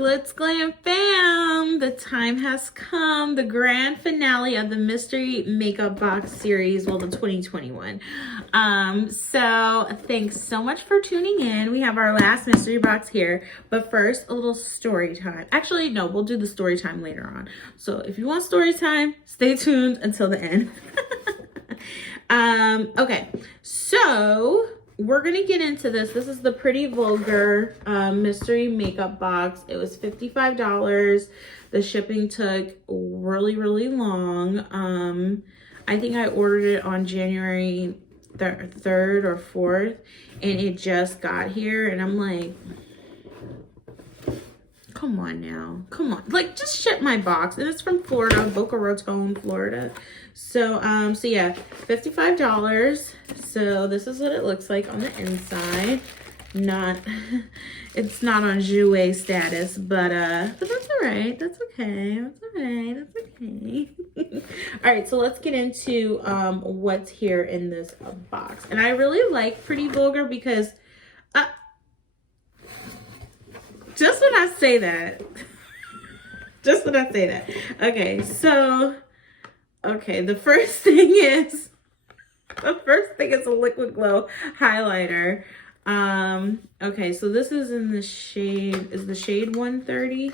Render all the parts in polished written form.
Glitz Glam Fam, the time has come, the grand finale of the mystery makeup box series, well, the 2021. So thanks so much for tuning in. We have our last mystery box here, but first a little story time. Actually, no, we'll do the story time later on. So if you want story time, stay tuned until the end. Okay, so we're gonna get into this. This is the Pretty Vulgar mystery makeup box. It was $55. The shipping took really long. I think I ordered it on January 3rd or 4th, and it just got here, and I'm like, come on now, come on, like, just ship my box. And it's from Florida, Boca Raton, Florida. So so yeah, $55. So this is what it looks like on the inside. It's not on Juvia'S status, but that's all right. That's okay. That's all right. That's okay. All right, so let's get into what's here in this box. And I really like Pretty Vulgar because just when I say that, okay, so, okay, the first thing is a liquid glow highlighter. Okay, so this is in the shade, is the shade 130.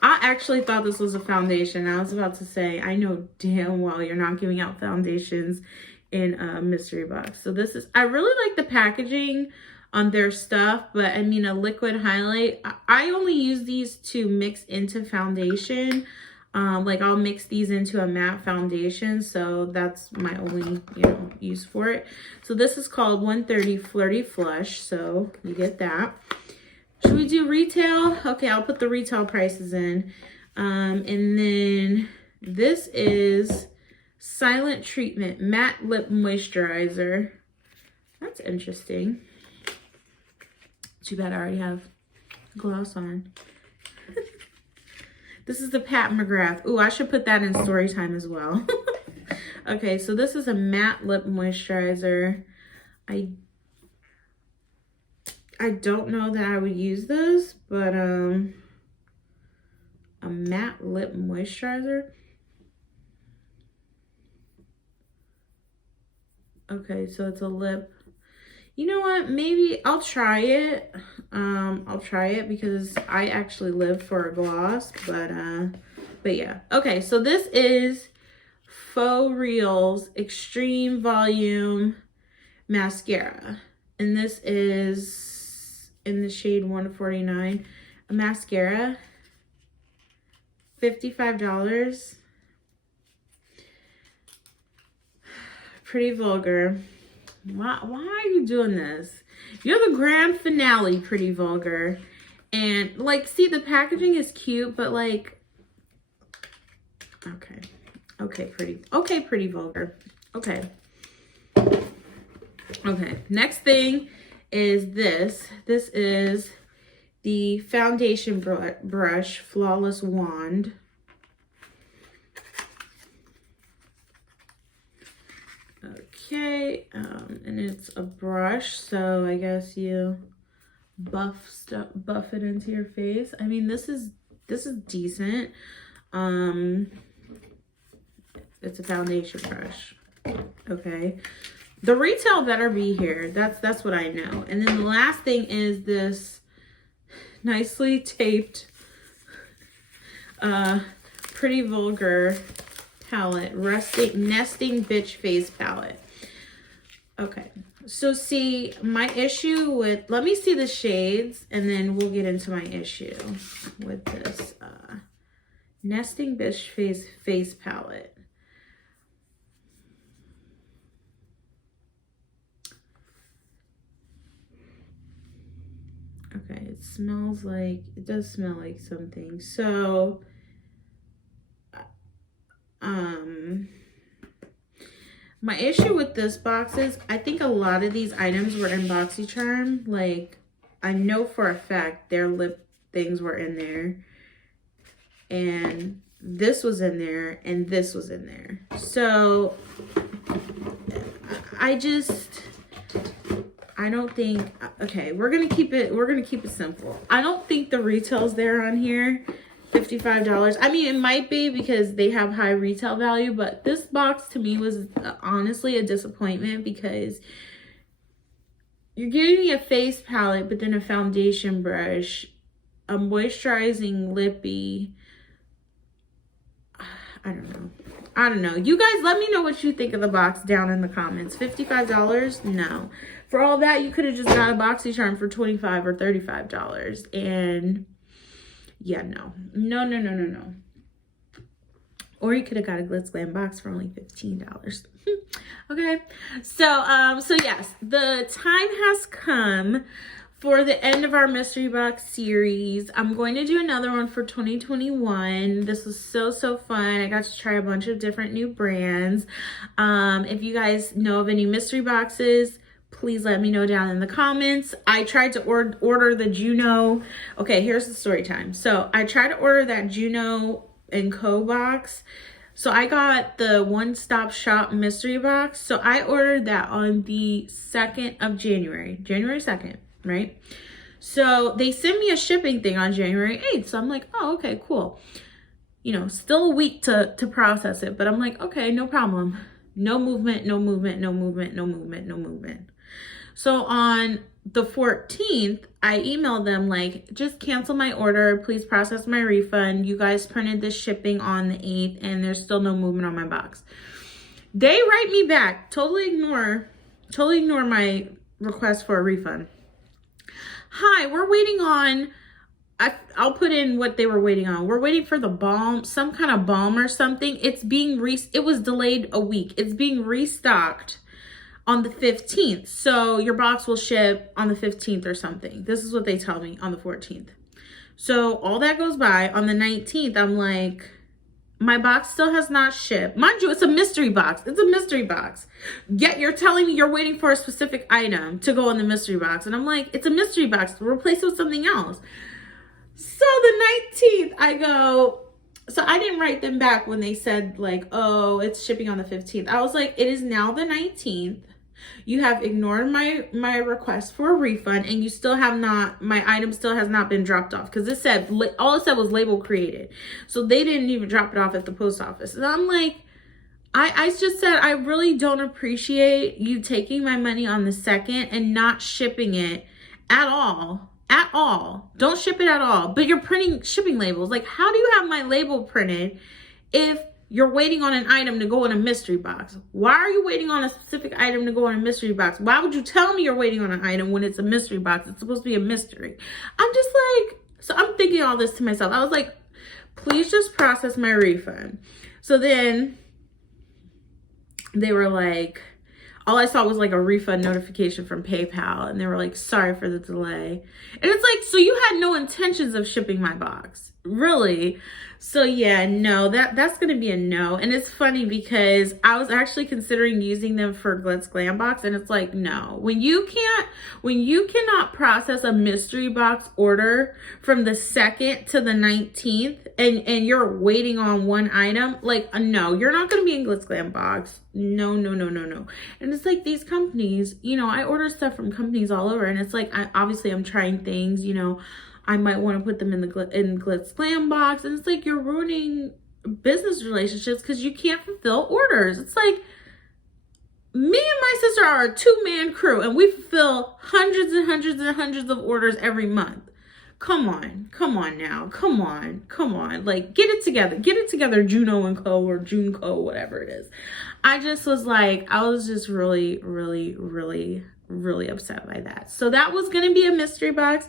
I actually thought this was a foundation. I was about to say, I know damn well you're not giving out foundations in a mystery box. So this is, I really like the packaging on their stuff, but I mean, a liquid highlight, I only use these to mix into foundation. Like, I'll mix these into a matte foundation, so that's my only, use for it. So this is called 130 Flirty Flush, so you get that. Should we do retail? Okay, I'll put the retail prices in. And then this is Silent Treatment Matte Lip Moisturizer. That's interesting. Too bad I already have gloss on. This is the Pat McGrath. Ooh, I should put that in story time as well. Okay, so this is a matte lip moisturizer. I don't know that I would use this, but a matte lip moisturizer. Okay, so it's a lip. You know what? Maybe I'll try it. I'll try it because I actually live for a gloss, but yeah. Okay, so this is Faux Real's Extreme Volume Mascara. And this is in the shade 149. A mascara, $55. Pretty Vulgar. Why are you doing this? You're the grand finale, Pretty Vulgar. And, like, see, the packaging is cute, but, like, okay, Pretty Vulgar. Okay, next thing is this. This is the foundation brush Flawless Wand. Okay, and it's a brush, so I guess you buff it into your face. I mean, this is decent. It's a foundation brush. Okay, the retail better be here. That's what I know. And then the last thing is this nicely taped Pretty Vulgar palette, Nesting Bitch Face palette. Okay, so see, my issue with, let me see the shades and then we'll get into my issue with this Nesting Bitch Face palette. Okay, it smells like, it does smell like something. So my issue with this box is I think a lot of these items were in BoxyCharm. Like, I know for a fact their lip things were in there, and this was in there, and this was in there. So I just, I don't think, okay, we're gonna keep it simple. I don't think the retail's there on here. $55. I mean, it might be because they have high retail value, but this box to me was honestly a disappointment because you're getting me a face palette, but then a foundation brush, a moisturizing lippy. I don't know. You guys, let me know what you think of the box down in the comments. $55? No. For all that, you could have just got a BoxyCharm for $25 or $35. And yeah, no. No. Or you could have got a GlitzGlam box for only $15. Okay. So yes, the time has come for the end of our mystery box series. I'm going to do another one for 2021. This was so fun. I got to try a bunch of different new brands. If you guys know of any mystery boxes, please let me know down in the comments. I tried to order the Juno. Okay, here's the story time. So I tried to order that Juno & Co box. So I got the one-stop shop mystery box. So I ordered that on the 2nd of January 2nd, right? So they sent me a shipping thing on January 8th. So I'm like, oh, okay, cool. You know, still a week to process it. But I'm like, okay, no problem. No movement. So on the 14th, I emailed them like, just cancel my order. Please process my refund. You guys printed this shipping on the 8th and there's still no movement on my box. They write me back. Totally ignore my request for a refund. Hi, we're waiting on, I'll put in what they were waiting on. We're waiting for the balm, some kind of balm or something. It was delayed a week. It's being restocked on the 15th. So your box will ship on the 15th or something. This is what they tell me on the 14th. So all that goes by. On the 19th, I'm like, my box still has not shipped. Mind you, it's a mystery box. It's a mystery box. Yet you're telling me you're waiting for a specific item to go in the mystery box. And I'm like, it's a mystery box. Replace it with something else. So the 19th, I go, so I didn't write them back when they said like, oh, it's shipping on the 15th. I was like, it is now the 19th. You have ignored my request for a refund and you still have not, my item still has not been dropped off. Because it said, all it said was label created. So they didn't even drop it off at the post office. And I'm like, I just said, I really don't appreciate you taking my money on the 2nd and not shipping it at all. At all. Don't ship it at all. But you're printing shipping labels. Like, how do you have my label printed if you're waiting on an item to go in a mystery box? Why are you waiting on a specific item to go in a mystery box? Why would you tell me you're waiting on an item when it's a mystery box? It's supposed to be a mystery. I'm just like, so I'm thinking all this to myself. I was like, please just process my refund. So then they were like, all I saw was like a refund notification from PayPal. And they were like, sorry for the delay. And it's like, so you had no intentions of shipping my box? Really? So yeah, no, that's going to be a no. And it's funny because I was actually considering using them for GlitzGlam box. And it's like, no, when you cannot process a mystery box order from the 2nd to the 19th and you're waiting on one item, like, no, you're not going to be in GlitzGlam box. No. And it's like these companies, you know, I order stuff from companies all over and it's like, obviously I'm trying things, you know, I might want to put them in the GlitzGlam box. And it's like, you're ruining business relationships because you can't fulfill orders. It's like, me and my sister are a 2-man crew and we fulfill hundreds and hundreds of orders every month. Come on now. Come on. Like, get it together, Juno & Co. or June Co., whatever it is. I just was like, I was just really upset by that. So that was going to be a mystery box.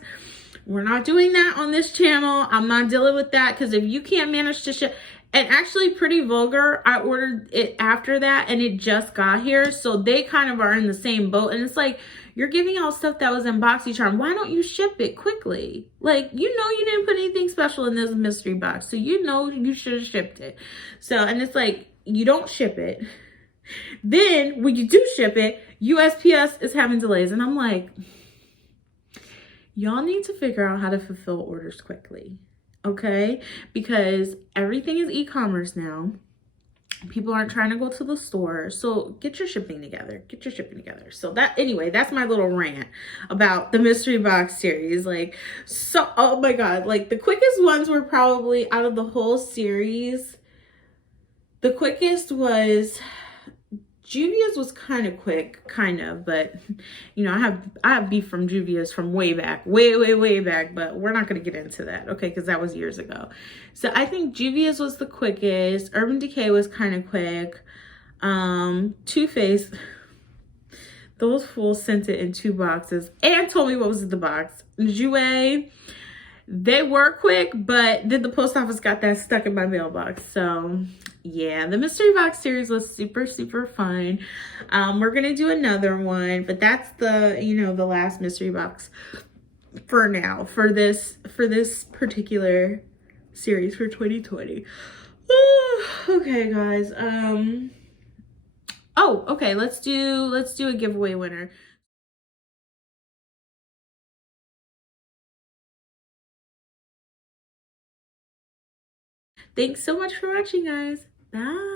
We're not doing that on this channel. I'm not dealing with that because if you can't manage to ship, and actually Pretty Vulgar, I ordered it after that and it just got here. So they kind of are in the same boat. And it's like, you're giving out stuff that was in BoxyCharm. Why don't you ship it quickly? Like, you know, you didn't put anything special in this mystery box. So you know you should have shipped it. So, and it's like, you don't ship it. Then when you do ship it, USPS is having delays. And I'm like, y'all need to figure out how to fulfill orders quickly, okay? Because everything is e-commerce now. People aren't trying to go to the store. So get your shipping together. Get your shipping together. So that, anyway, that's my little rant about the mystery box series. Like, so, oh my God, like the quickest ones were probably out of the whole series. The quickest was Juvia'S was kind of quick, kind of, but you know, I have beef from Juvia'S from way back, way back, but we're not going to get into that, okay, because that was years ago. So I think Juvia'S was the quickest. Urban Decay was kind of quick. Too Faced, those fools sent it in 2 boxes and told me what was in the box. Jouer, they were quick, but then the post office got that stuck in my mailbox. So yeah, the mystery box series was super fun. We're gonna do another one, but that's the, you know, the last mystery box for now, for this particular series for 2020. Okay, guys. Oh, okay, let's do a giveaway winner. Thanks so much for watching, guys. Bye.